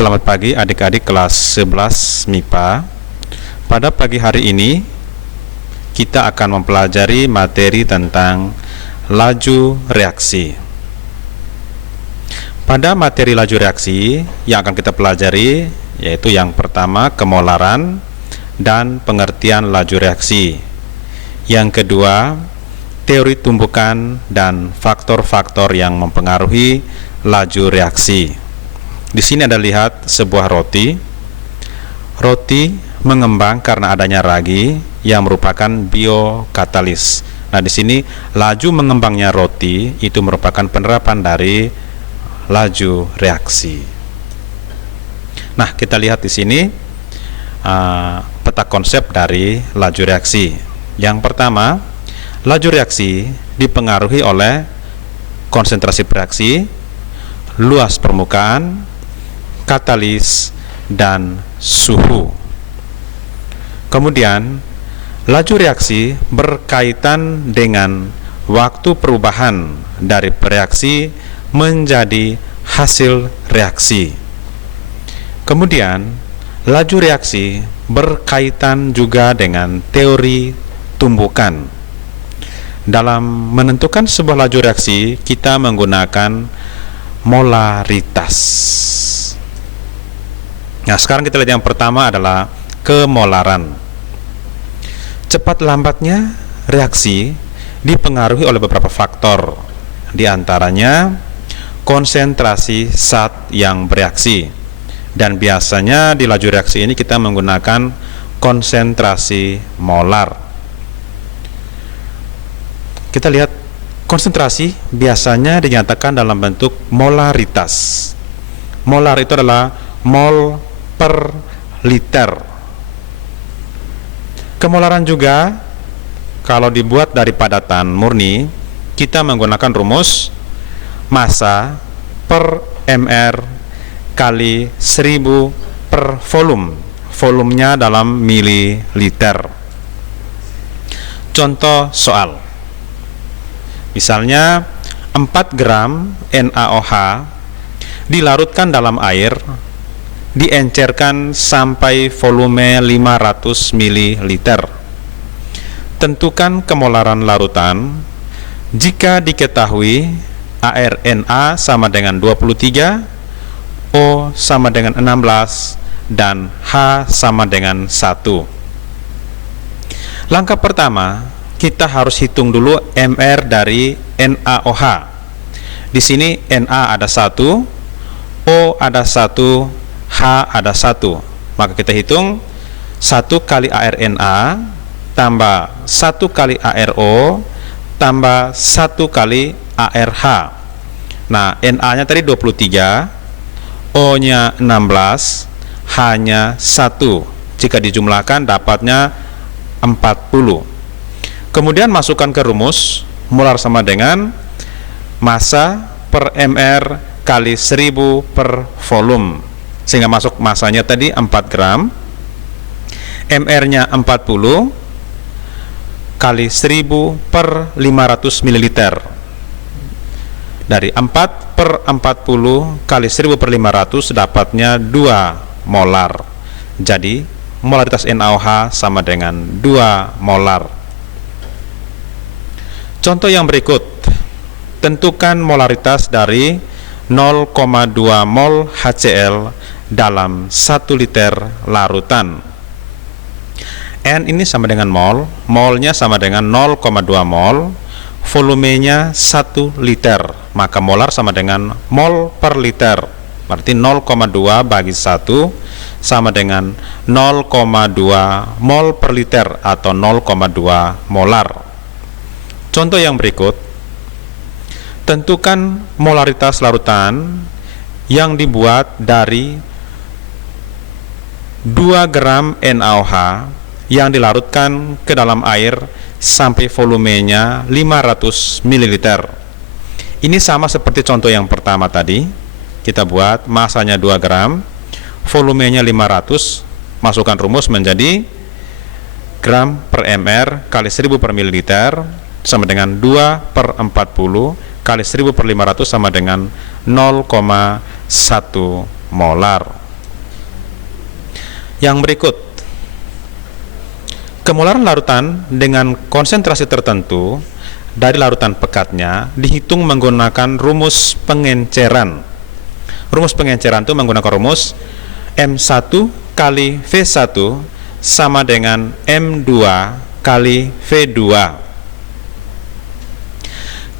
Selamat pagi adik-adik kelas 11 MIPA. Pada pagi hari ini kita akan mempelajari materi tentang laju reaksi. Pada materi laju reaksi yang akan kita pelajari yaitu yang pertama kemolaran dan pengertian laju reaksi. Yang kedua, teori tumbukan dan faktor-faktor yang mempengaruhi laju reaksi. Di sini Anda lihat sebuah roti. Roti mengembang karena adanya ragi yang merupakan biokatalis. Nah, di sini laju mengembangnya roti itu merupakan penerapan dari laju reaksi. Nah, kita lihat di sini peta konsep dari laju reaksi. Yang pertama, laju reaksi dipengaruhi oleh konsentrasi reaksi, luas permukaan, katalis, dan suhu. Kemudian, laju reaksi berkaitan dengan waktu perubahan dari reaksi menjadi hasil reaksi. Kemudian, laju reaksi berkaitan juga dengan teori tumbukan. Dalam menentukan sebuah laju reaksi, kita menggunakan molaritas. Nah, sekarang kita lihat yang pertama adalah kemolaran. Cepat lambatnya reaksi dipengaruhi oleh beberapa faktor, di antaranya konsentrasi zat yang bereaksi. Dan biasanya di laju reaksi ini kita menggunakan konsentrasi molar. Kita lihat konsentrasi biasanya dinyatakan dalam bentuk molaritas. Molar itu adalah mol per liter. Kemolaran juga kalau dibuat dari padatan murni, kita menggunakan rumus massa per mr kali 1000 per volume. Volumenya dalam mililiter. Contoh soal. Misalnya 4 gram NaOH dilarutkan dalam air, diencerkan sampai volume 500 ml. Tentukan kemolaran larutan jika diketahui ArNa sama dengan 23, O sama dengan 16, dan H sama dengan 1. Langkah pertama, kita harus hitung dulu MR dari NaOH. Di sini Na ada 1, O ada 1, H ada 1. Maka kita hitung 1 kali ArNa tambah 1 kali ArO tambah 1 kali ArH. Nah, Na-nya tadi 23, O-nya 16, H-nya 1. Jika dijumlahkan dapatnya 40. Kemudian masukkan ke rumus, molar sama dengan massa per mr kali 1000 per volume. Sehingga masuk masanya tadi 4 gram, mr-nya 40 kali 1000 per 500 ml. Dari 4 per 40 kali 1000 per 500 dapatnya 2 molar. Jadi molaritas NaOH sama dengan 2 molar. Contoh yang berikut, tentukan molaritas dari 0,2 mol HCl dalam 1 liter larutan. N ini sama dengan mol, molnya sama dengan 0,2 mol, volumenya 1 liter, maka molar sama dengan mol per liter. Berarti 0,2 bagi 1 sama dengan 0,2 mol per liter atau 0,2 molar. Contoh yang berikut, tentukan molaritas larutan yang dibuat dari 2 gram NaOH yang dilarutkan ke dalam air sampai volumenya 500 ml. Ini sama seperti contoh yang pertama tadi. Kita buat masanya 2 gram, volumenya 500, masukkan rumus menjadi gram per mr kali 1000 per mililiter sama dengan 2 per 40 kali 1000 per 500 sama dengan 0,1 molar. Yang berikut, kemolaran larutan dengan konsentrasi tertentu dari larutan pekatnya dihitung menggunakan rumus pengenceran. Rumus pengenceran itu menggunakan rumus M1 kali V1 sama dengan M2 kali V2.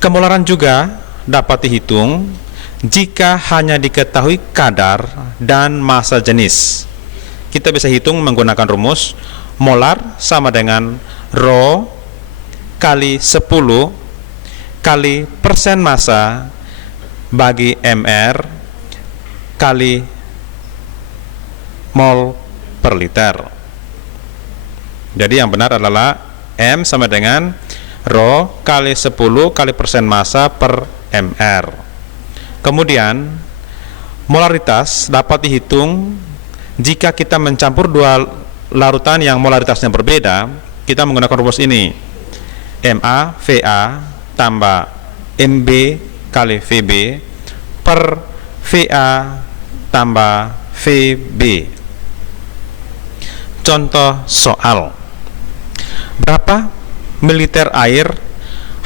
Kemolaran juga dapat dihitung jika hanya diketahui kadar dan massa jenis. Kita bisa hitung menggunakan rumus molar sama dengan Rho kali 10 kali persen massa bagi MR kali mol per liter. Jadi yang benar adalah M sama dengan Rho kali 10 kali persen massa per MR. Kemudian molaritas dapat dihitung jika kita mencampur dua larutan yang molaritasnya berbeda. Kita menggunakan rumus ini, MaVa tambah Mb kali Vb per Va tambah Vb. Contoh soal, berapa mililiter air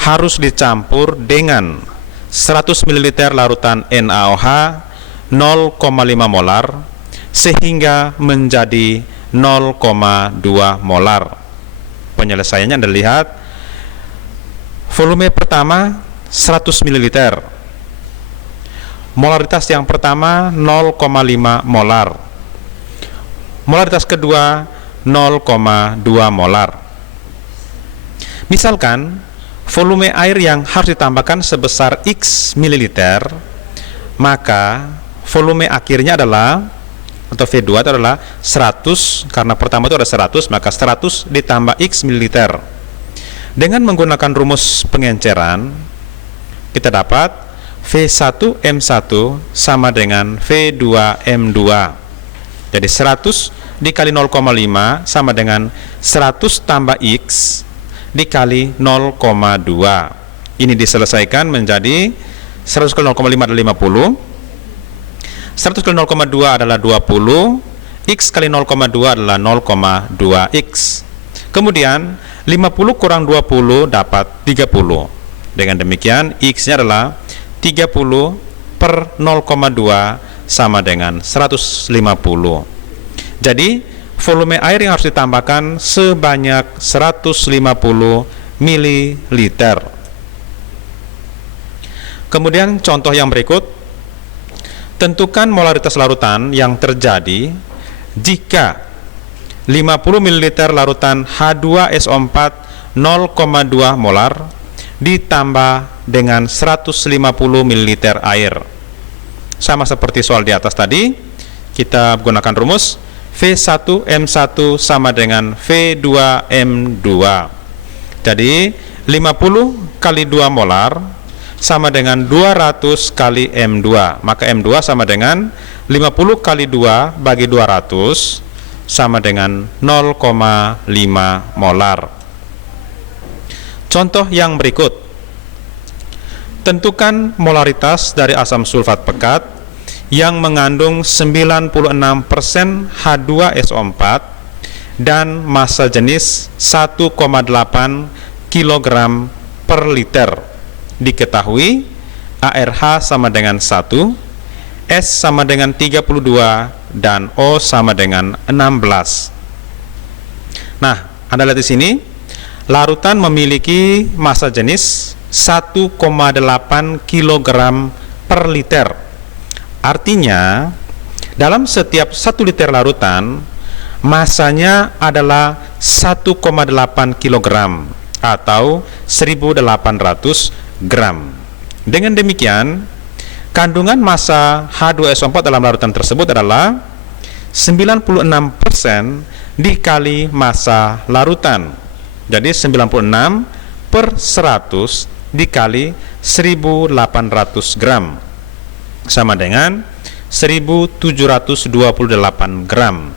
harus dicampur dengan 100 ml larutan NaOH 0,5 molar sehingga menjadi 0,2 molar. Penyelesaiannya Anda lihat, volume pertama 100 ml, molaritas yang pertama 0,5 molar, molaritas kedua 0,2 molar. Misalkan volume air yang harus ditambahkan sebesar X mililiter, maka volume akhirnya adalah, atau V2 itu adalah 100, karena pertama itu ada 100, maka 100 ditambah X mililiter. Dengan menggunakan rumus pengenceran, kita dapat V1M1 sama dengan V2M2. Jadi 100 dikali 0,5 sama dengan 100 tambah X dikali 0,2. Ini diselesaikan menjadi 100 kali 0,5 adalah 50, 100 kali 0,2 adalah 20, X kali 0,2 adalah 0,2X. Kemudian 50 kurang 20 dapat 30. Dengan demikian X-nya adalah 30 per 0,2 sama dengan 150. Jadi volume air yang harus ditambahkan sebanyak 150 ml. Kemudian contoh yang berikut, tentukan molaritas larutan yang terjadi jika 50 ml larutan H2SO4 0,2 molar ditambah dengan 150 ml air. Sama seperti soal di atas tadi, kita gunakan rumus V1M1 sama dengan V2M2. Jadi 50 kali 2 molar sama dengan 200 kali M2. Maka M2 sama dengan 50 kali 2 bagi 200 sama dengan 0,5 molar. Contoh yang berikut, tentukan molaritas dari asam sulfat pekat yang mengandung 96% H2SO4 dan massa jenis 1,8 kg per liter. Diketahui ARH sama dengan 1, S sama dengan 32, dan O sama dengan 16. Nah, Anda lihat di sini, larutan memiliki massa jenis 1,8 kg per liter. Artinya, dalam setiap 1 liter larutan, massanya adalah 1,8 kg atau 1.800 gram. Dengan demikian, kandungan massa H2SO4 dalam larutan tersebut adalah 96% dikali massa larutan. Jadi 96 per 100 dikali 1.800 gram sama dengan 1.728 gram.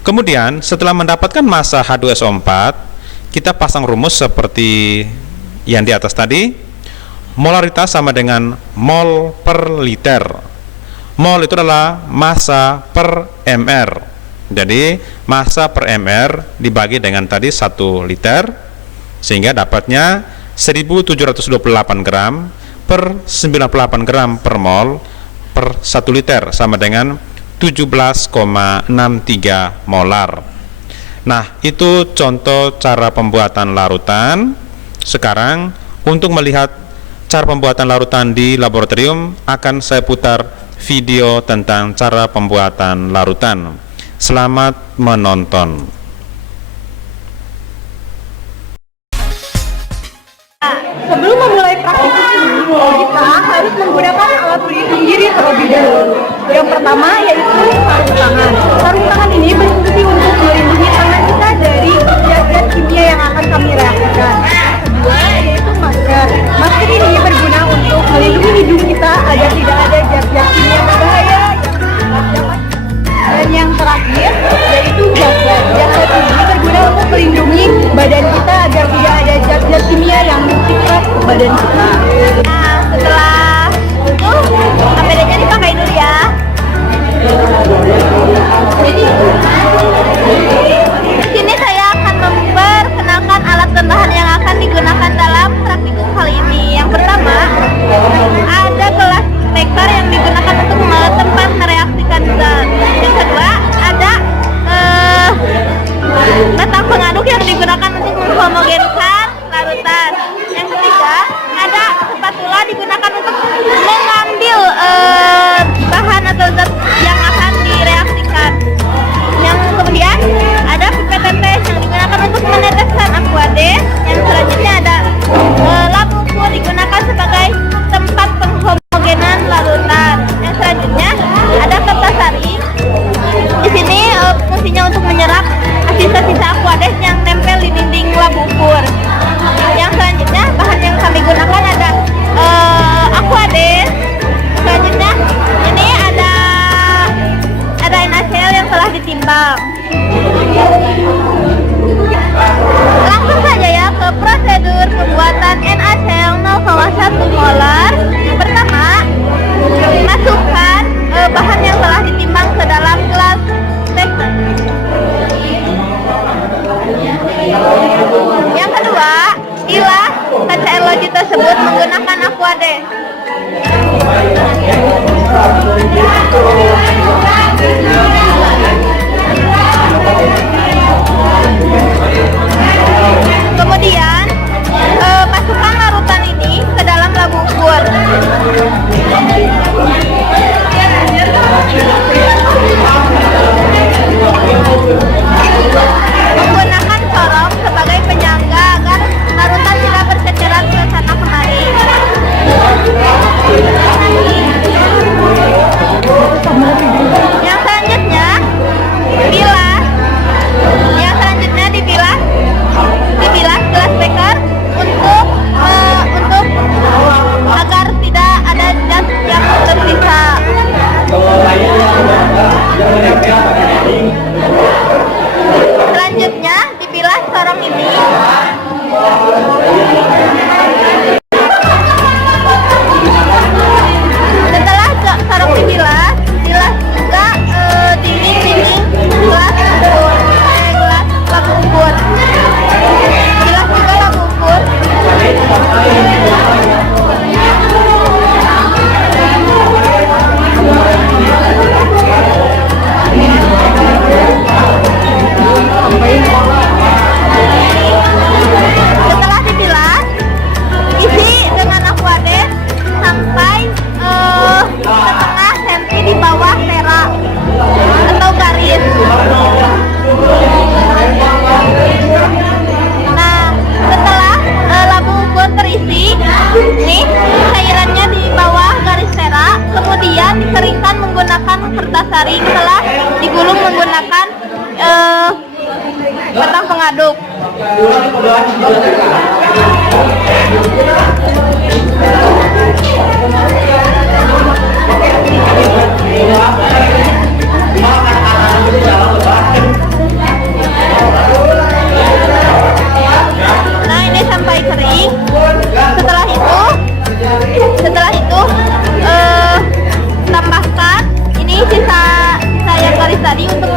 Kemudian setelah mendapatkan massa H2SO4, kita pasang rumus seperti yang di atas tadi. Molaritas sama dengan mol per liter. Mol itu adalah massa per mr. Jadi massa per mR dibagi dengan tadi 1 liter, sehingga dapatnya 1728 gram per 98 gram per mol per 1 liter, sama dengan 17,63 molar. Nah, itu contoh cara pembuatan larutan. Sekarang untuk melihat cara pembuatan larutan di laboratorium, akan saya putar video tentang cara pembuatan larutan. Selamat menonton. Sebelum memulai praktik ini, kita harus menggunakan alat pelindung diri terlebih dahulu. Yang pertama yaitu sarung tangan. Sarung tangan ini berfungsi untuk melindungi tangan kita dari zat-zat kimia yang akan kami reaksikan. Kedua yaitu masker. Masker ini berguna untuk melindungi hidung kita agar tidak ada zat-zat kimia berbahaya yang dapat. Dan yang terakhir yaitu jaket. Jaket ini berguna untuk melindungi badan kita agar tidak ada zat-zat kimia yang menjilat badan kita. Nah, setelah itu APD-nya dipakai dulu ya. Di sini saya akan memperkenalkan alat tambahan yang akan digunakan dalam praktikum kali ini. Yang pertama, ada gelas beker yang digunakan untuk tempat mereaksikan zat. Yang kedua, ada batang pengaduk yang digunakan untuk menghomogenkan larutan. Yang ketiga, ada spatula digunakan untuk mengambil bahan atau zat yang akan direaksikan. Yang kemudian ada pipet tetes yang digunakan untuk meneteskan aquades. Yang selanjutnya ada lab ukur digunakan sebagai tempat penghomogenan larutan. Yang selanjutnya ada kertas saring. Di sini fungsinya untuk menyerap sisa-sisa aquades yang nempel di dinding lab ukur. Yang selanjutnya bahan yang kami gunakan ada aquades. Selanjutnya ini ada NaCl yang telah ditimbang. Langsung saja ya ke prosedur pembuatan NaCl 0,1 molar. Yang pertama, masukkan bahan yang telah ditimbang ke dalam gelas beker. Yang kedua, bilas HCl logit tersebut menggunakan aquades. Kemudian masukkan larutan ini ke dalam lab ukur. Menggunakan corong sebagai penyangga agar larutan tidak berceceran ke sana kemari. Yang selanjutnya bilas. Yang selanjutnya dibilas gelas beker untuk agar tidak ada zat yang tersisa. Selanjutnya dibilas sorong ini. Setelah sorong dibilas juga dinding-dinding gelas lab ukur. Bilas juga lab ukur. Setelah dibilas, isi dengan aquades sampai setengah senti di bawah tera atau garis. Nah, setelah labu ukur terisi, nih cairannya di bawah garis tera, kemudian dikeringkan menggunakan kertas saring setelah digulung menggunakan batang pengaduk. Nah, ini sampai kering. Setelah itu tambahkan ini sisa yang garis tadi untuk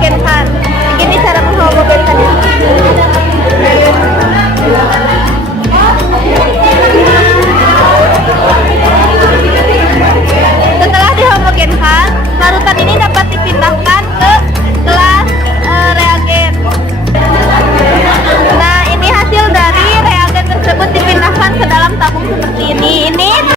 menghomogenkan.